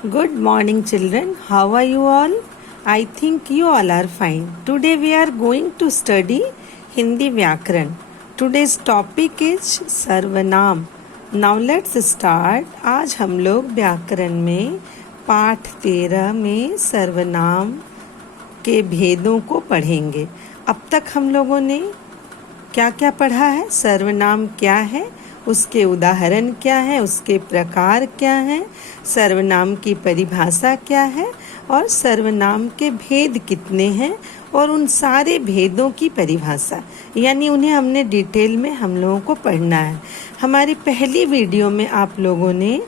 Good morning, children. How are you all? I think you all are fine. Today we are going to study Hindi Vyakaran. Today's topic is सर्वनाम. Now let's start. आज हम लोग व्याकरण में पाठ 13 में सर्वनाम के भेदों को पढ़ेंगे. अब तक हम लोगों ने क्या क्या पढ़ा है? सर्वनाम क्या है, उसके उदाहरण क्या है, उसके प्रकार क्या हैं, सर्वनाम की परिभाषा क्या है और सर्वनाम के भेद कितने हैं और उन सारे भेदों की परिभाषा, यानी उन्हें हमने डिटेल में हम लोगों को पढ़ना है. हमारी पहली वीडियो में आप लोगों ने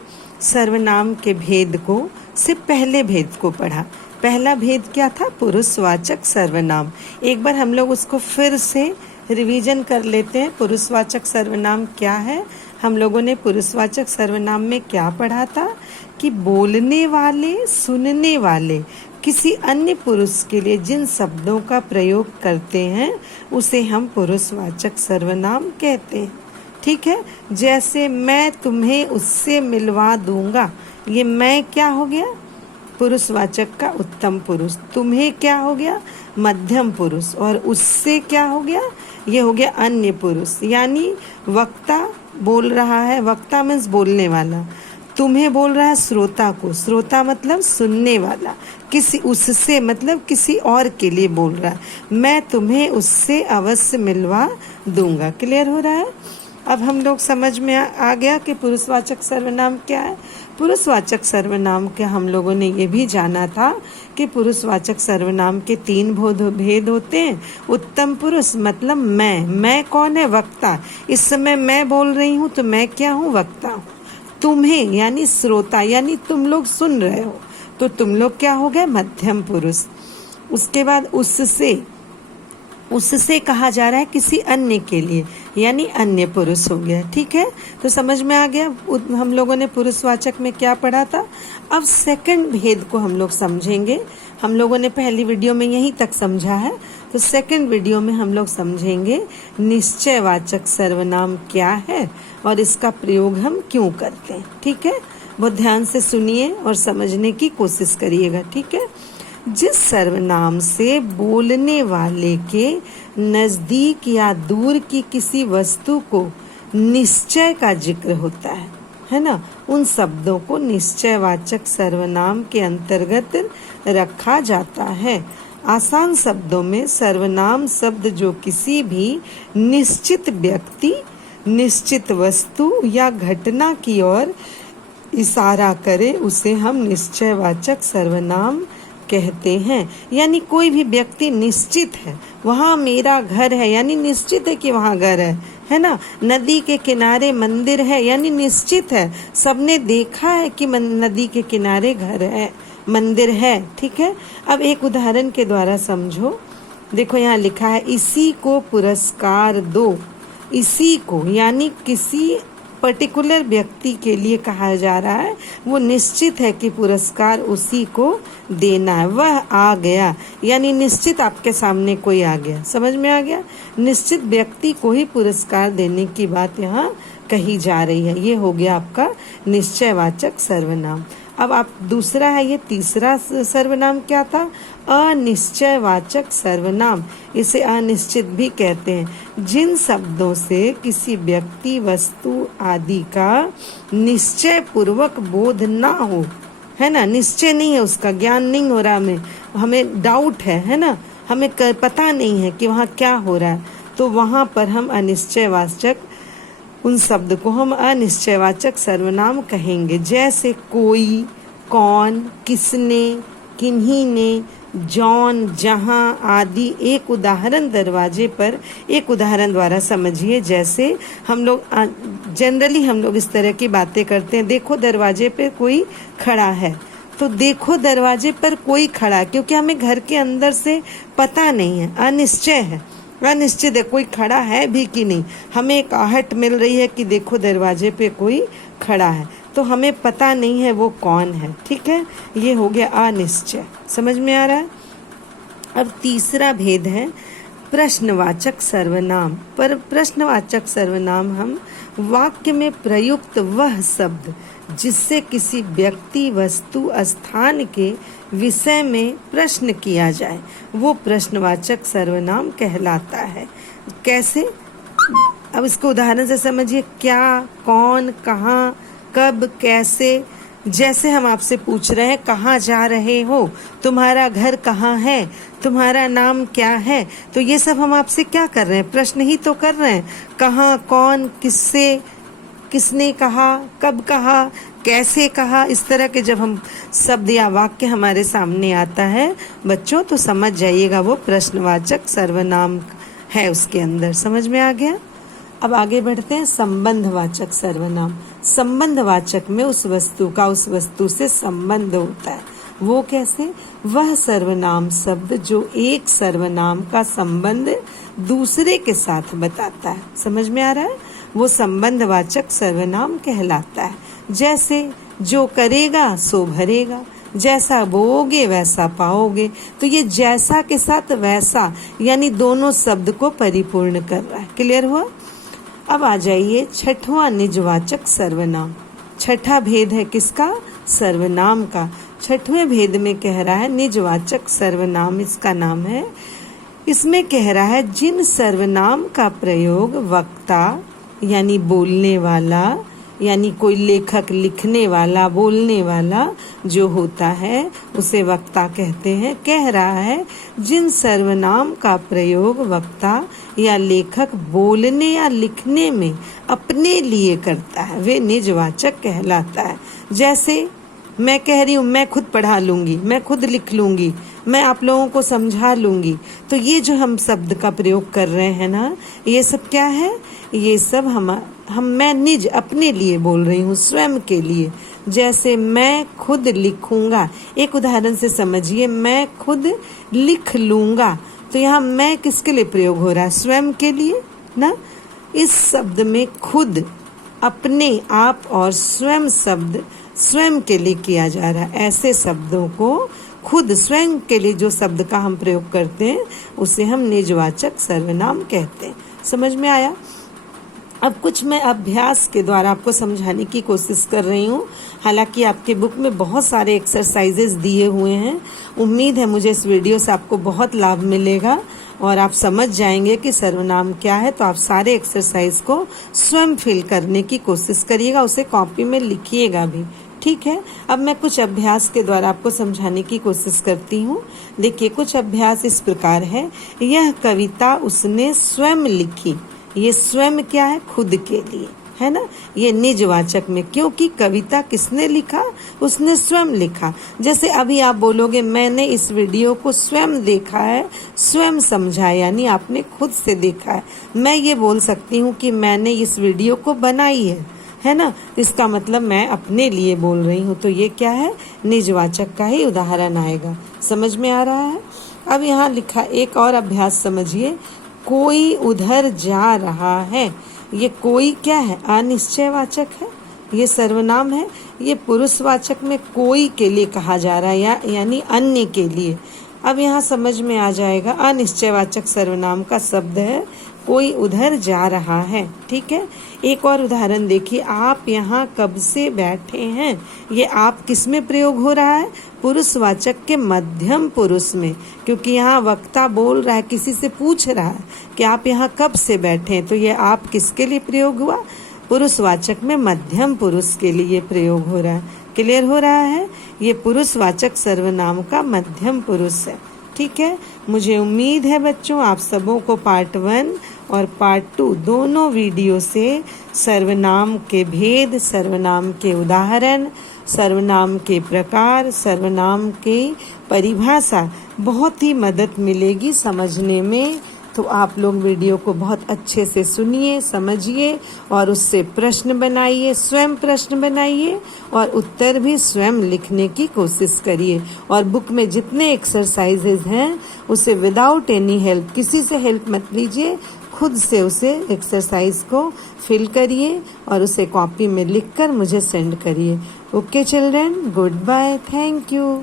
सर्वनाम के भेद को से पहले भेद को पढ़ा. पहला भेद क्या था? पुरुषवाचक सर्वनाम. एक बार हम लोग उसको फिर से रिवीजन कर लेते हैं. पुरुषवाचक सर्वनाम क्या है? हम लोगों ने पुरुषवाचक सर्वनाम में क्या पढ़ा था कि बोलने वाले, सुनने वाले किसी अन्य पुरुष के लिए जिन शब्दों का प्रयोग करते हैं उसे हम पुरुषवाचक सर्वनाम कहते हैं. ठीक है. जैसे मैं तुम्हें उससे मिलवा दूंगा, ये मैं क्या हो गया? पुरुषवाचक का उत्तम पुरुष. तुम्हें क्या हो गया? मध्यम पुरुष. और उससे क्या हो गया? ये हो गया अन्य पुरुष. यानी वक्ता बोल रहा है, वक्ता मीन्स बोलने वाला. तुम्हें बोल रहा है श्रोता को, श्रोता मतलब सुनने वाला. किसी उससे मतलब किसी और के लिए बोल रहा है. मैं तुम्हें उससे अवश्य मिलवा दूंगा. क्लियर हो रहा है? अब हम लोग समझ में आ गया कि पुरुषवाचक सर्वनाम क्या है. पुरुषवाचक सर्वनाम के हम लोगों ने ये भी जाना था कि पुरुषवाचक सर्वनाम के 3 भेद होते हैं. उत्तम पुरुष मतलब मैं कौन है? वक्ता. इस समय मैं बोल रही हूँ तो मैं क्या हूँ? वक्ता हूँ. तुम्हें यानी श्रोता, यानी तुम लोग सुन रहे हो तो तुम लोग क्या हो गए? मध्यम पुरुष. उसके बाद उससे कहा जा रहा है किसी अन्य के लिए, यानी अन्य पुरुष हो गया. ठीक है. तो समझ में आ गया हम लोगों ने पुरुषवाचक में क्या पढ़ा था. अब सेकंड भेद को हम लोग समझेंगे. हम लोगों ने पहली वीडियो में यहीं तक समझा है, तो सेकंड वीडियो में हम लोग समझेंगे निश्चयवाचक सर्वनाम क्या है और इसका प्रयोग हम क्यों करते हैं. ठीक है. बहुत ध्यान से सुनिए और समझने की कोशिश करिएगा. ठीक है. जिस सर्वनाम से बोलने वाले के नजदीक या दूर की किसी वस्तु को निश्चय का जिक्र होता है ना, उन शब्दों को निश्चयवाचक सर्वनाम के अंतर्गत रखा जाता है. आसान शब्दों में सर्वनाम शब्द जो किसी भी निश्चित व्यक्ति, निश्चित वस्तु या घटना की ओर इशारा करे उसे हम निश्चयवाचक सर्वनाम कहते हैं. यानी कोई भी व्यक्ति निश्चित है, वहाँ मेरा घर है यानी निश्चित है कि वहाँ घर है ना. नदी के किनारे मंदिर है यानी निश्चित है, सबने देखा है कि नदी के किनारे घर है, मंदिर है. ठीक है. अब एक उदाहरण के द्वारा समझो. देखो यहाँ लिखा है इसी को पुरस्कार दो. इसी को यानी किसी पर्टिकुलर व्यक्ति के लिए कहा जा रहा है, वो निश्चित है कि पुरस्कार उसी को देना है. वह आ गया यानी निश्चित आपके सामने कोई आ गया. समझ में आ गया? निश्चित व्यक्ति को ही पुरस्कार देने की बात यहाँ कही जा रही है. ये हो गया आपका निश्चयवाचक सर्वनाम. अब आप दूसरा है, ये तीसरा सर्वनाम क्या था? अनिश्चयवाचक सर्वनाम. इसे अनिश्चित भी कहते हैं. जिन शब्दों से किसी व्यक्ति, वस्तु आदि का निश्चय पूर्वक बोध ना हो, है ना, निश्चय नहीं है, उसका ज्ञान नहीं हो रहा, हमें डाउट है ना, हमें पता नहीं है कि वहाँ क्या हो रहा है, तो वहाँ पर हम अनिश्चयवाचक, उन शब्द को हम अनिश्चयवाचक सर्वनाम कहेंगे. जैसे कोई, कौन, किसने, किन्हीं ने, जौन, जहाँ आदि. एक उदाहरण द्वारा समझिए. जैसे हम लोग जनरली हम लोग इस तरह की बातें करते हैं. देखो दरवाजे पे कोई खड़ा है, तो देखो दरवाजे पर कोई खड़ा है, क्योंकि हमें घर के अंदर से पता नहीं है, अनिश्चय है, अनिश्चित है, कोई खड़ा है भी कि नहीं. हमें एक आहट मिल रही है कि देखो दरवाजे पे कोई खड़ा है, तो हमें पता नहीं है वो कौन है. ठीक है. ये हो गया अनिश्चय. समझ में आ रहा है? अब तीसरा भेद है प्रश्नवाचक सर्वनाम. पर प्रश्नवाचक सर्वनाम हम वाक्य में प्रयुक्त वह शब्द जिससे किसी व्यक्ति, वस्तु, स्थान के विषय में प्रश्न किया जाए वो प्रश्नवाचक सर्वनाम कहलाता है। कैसे? अब इसको उदाहरण से समझिए। क्या, कौन, कहाँ, कब, कैसे। जैसे हम आपसे पूछ रहे हैं कहाँ जा रहे हो, तुम्हारा घर कहाँ है, तुम्हारा नाम क्या है, तो ये सब हम आपसे क्या कर रहे हैं? प्रश्न ही तो कर रहे हैं। कहाँ, कौन, किससे, किसने कहा, कब कहा, कैसे कहा, इस तरह के जब हम शब्द या वाक्य हमारे सामने आता है बच्चों, तो समझ जाइएगा वो प्रश्नवाचक सर्वनाम है उसके अंदर। समझ में आ गया? अब आगे बढ़ते हैं। संबंधवाचक सर्वनाम। संबंधवाचक में उस वस्तु का उस वस्तु से संबंध होता है। वो कैसे? वह सर्वनाम शब्द जो एक सर्वनाम का संबंध दूसरे के साथ बताता है। समझ में आ रहा है? वो संबंधवाचक सर्वनाम कहलाता है। जैसे जो करेगा सो भरेगा, जैसा बोओगे वैसा पाओगे। तो ये जैसा के साथ वैसा यानी दोनों शब्द को परिपूर्ण कर रहा है। क्लियर हुआ? अब आ जाइए छठवां निजवाचक सर्वनाम। छठा भेद है किसका? सर्वनाम का। छठवें भेद में कह रहा है निजवाचक सर्वनाम इसका नाम है। इसमें कह रहा है जिन सर्वनाम का प्रयोग वक्ता यानी बोलने वाला, यानी कोई लेखक, लिखने वाला, बोलने वाला जो होता है उसे वक्ता कहते हैं। कह रहा है जिन सर्वनाम का प्रयोग वक्ता या लेखक बोलने या लिखने में अपने लिए करता है वे निजवाचक कहलाता है। जैसे मैं कह रही हूँ मैं खुद पढ़ा लूंगी, मैं खुद लिख लूंगी, मैं आप लोगों को समझा लूंगी। तो ये जो हम शब्द का प्रयोग कर रहे हैं ना, ये सब क्या है? ये सब हम मैं निज अपने लिए बोल रही हूँ, स्वयं के लिए। जैसे मैं खुद लिखूंगा, एक उदाहरण से समझिए, मैं खुद लिख लूंगा। तो यहाँ मैं किसके लिए प्रयोग हो रहा है? स्वयं के लिए ना। इस शब्द में खुद, अपने, आप और स्वयं शब्द स्वयं के लिए किया जा रहा है। ऐसे शब्दों को खुद, स्वयं के लिए जो शब्द का हम प्रयोग करते हैं उसे हम निजवाचक सर्वनाम कहते हैं। समझ में आया? अब कुछ मैं अभ्यास के द्वारा आपको समझाने की कोशिश कर रही हूँ। हालांकि आपके बुक में बहुत सारे एक्सरसाइजेस दिए हुए हैं। उम्मीद है मुझे इस वीडियो से आपको बहुत लाभ मिलेगा और आप समझ जाएंगे कि सर्वनाम क्या है। तो आप सारे एक्सरसाइज को स्वयं फिल करने की कोशिश करिएगा, उसे कॉपी में लिखिएगा भी। ठीक है? अब मैं कुछ अभ्यास के द्वारा आपको समझाने की कोशिश करती हूँ। देखिए, कुछ अभ्यास इस प्रकार है। यह कविता उसने स्वयं लिखी। ये स्वयं क्या है? खुद के लिए, है ना। ये निजवाचक में, क्योंकि कविता किसने लिखा? उसने स्वयं लिखा। जैसे अभी आप बोलोगे मैंने इस वीडियो को स्वयं देखा है, स्वयं समझा, यानी आपने खुद से देखा है। मैं ये बोल सकती हूँ कि मैंने इस वीडियो को बनाई है ना। इसका मतलब मैं अपने लिए बोल रही हूँ। तो ये क्या है? निजवाचक का ही उदाहरण आएगा। समझ में आ रहा है? अब यहाँ लिखा एक और अभ्यास समझिए। कोई उधर जा रहा है। ये कोई क्या है? अनिश्चयवाचक है, ये सर्वनाम है। ये पुरुषवाचक में कोई के लिए कहा जा रहा है यानी अन्य के लिए। अब यहाँ समझ में आ जाएगा, अनिश्चयवाचक सर्वनाम का शब्द है कोई उधर जा रहा है। ठीक है? एक और उदाहरण देखिए, आप यहाँ कब से बैठे हैं। ये आप किस में प्रयोग हो रहा है? पुरुषवाचक के मध्यम पुरुष में, क्योंकि यहाँ वक्ता बोल रहा है, किसी से पूछ रहा है कि आप यहाँ कब से बैठे हैं। तो ये आप किसके लिए प्रयोग हुआ? पुरुषवाचक में मध्यम पुरुष के लिए प्रयोग हो रहा है। क्लियर हो रहा है? ये पुरुषवाचक सर्वनाम का मध्यम पुरुष है। ठीक है? मुझे उम्मीद है बच्चों आप सबों को पार्ट 1 और पार्ट 2 दोनों वीडियो से सर्वनाम के भेद, सर्वनाम के उदाहरण, सर्वनाम के प्रकार, सर्वनाम के परिभाषा बहुत ही मदद मिलेगी समझने में। तो आप लोग वीडियो को बहुत अच्छे से सुनिए, समझिए और उससे प्रश्न बनाइए, स्वयं प्रश्न बनाइए और उत्तर भी स्वयं लिखने की कोशिश करिए। और बुक में जितने एक्सरसाइजेज हैं उसे विदाउट एनी हेल्प, किसी से हेल्प मत लीजिए, खुद से उसे एक्सरसाइज को फिल करिए और उसे कॉपी में लिखकर मुझे सेंड करिए। Okay children, good bye, thank you.